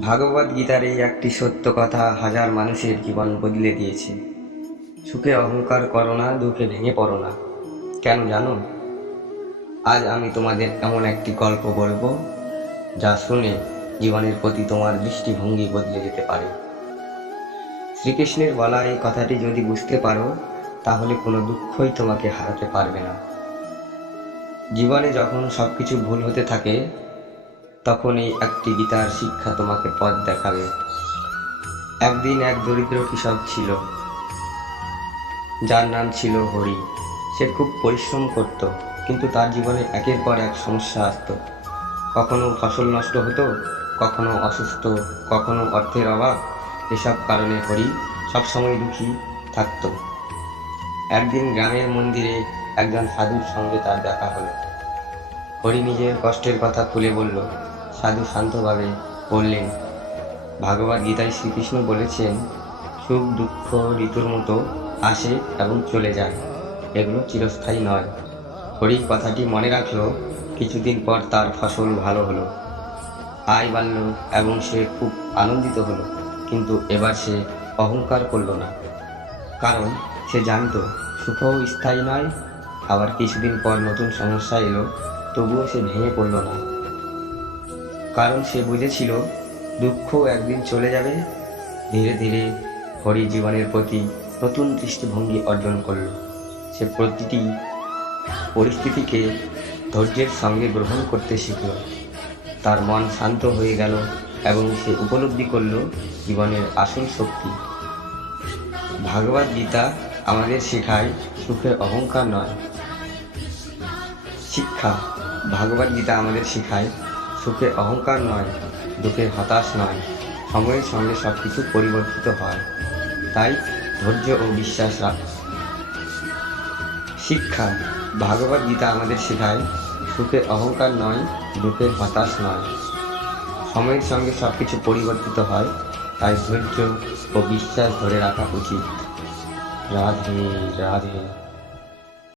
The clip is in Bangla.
ভাগবত গীতার এই একটি সত্য কথা হাজার মানুষের জীবন বদলে দিয়েছে। সুখে অহংকার করো না, দুঃখে ভেঙে পড়ো না। কেন জানো? আজ আমি তোমাদের এমন একটি গল্প বলবো যা শুনে জীবনের প্রতি তোমার দৃষ্টিভঙ্গি বদলে যেতে পারে। শ্রীকৃষ্ণের বলা এই কথাটি যদি বুঝতে পারো, তাহলে কোনো দুঃখই তোমাকে হারাতে পারবে না। জীবনে যখন সবকিছু ভুল হতে থাকে, তখন এই একটি গীতার শিক্ষা তোমাকে পথ দেখাবে। একদিন এক দরিদ্র কৃষক ছিল, যার নাম ছিল হরি। সে খুব পরিশ্রম করত, কিন্তু তার জীবনে একের পর এক সমস্যা আসতো। কখনো ফসল নষ্ট হতো, কখনো অসুস্থ, কখনো অর্থের অভাব। এসব কারণে হরি সবসময় দুঃখী থাকত। একদিন গ্রামের মন্দিরে একজন সাধুর সঙ্গে তার দেখা হলো। হরি নিজের কষ্টের কথা খুলে বলল। সাধু শান্তভাবে বললেন, ভাগবত গীতায় শ্রীকৃষ্ণ বলেছেন, সুখ দুঃখ ঋতুর মতো আসে এবং চলে যায়, এগুলো চিরস্থায়ী নয়। হরি কথাটি মনে রাখলো। কিছুদিন পর তার ফসল ভালো হলো, আয় বাড়ল এবং সে খুব আনন্দিত হলো। কিন্তু এবার সে অহংকার করলো না, কারণ সে জানতো সুখও স্থায়ী নয়। আবার কিছুদিন পর নতুন সমস্যা এলো, তবুও সে ভেঙে পড়ল না, কারণ সে বুঝেছিল দুঃখ একদিন চলে যাবে। ধীরে ধীরে হরি জীবনের প্রতি নতুন দৃষ্টিভঙ্গি অর্জন করল। সে প্রতিটি পরিস্থিতিকে ধৈর্যের সঙ্গে গ্রহণ করতে শিখল। তার মন শান্ত হয়ে গেল এবং সে উপলব্ধি করল জীবনের আসল শক্তি। ভাগবত গীতা আমাদের শেখায় সুখে অহংকার নয়। শিক্ষা। ভাগবত গীতা আমাদের শেখায় সুখে অহংকার নয়, দুঃখে হতাশ নয়। সময়ের সঙ্গে সব কিছু পরিবর্তিত হয়, তাই ধৈর্য ও বিশ্বাস রাখ। শিক্ষা। ভাগবত গীতা আমাদের শেখায় সুখে অহংকার নয়, দুঃখে হতাশ নয়। সময়ের সঙ্গে সব কিছু পরিবর্তিত হয়, তাই ধৈর্য ও বিশ্বাস ধরে রাখা উচিত। রাধে রাধে।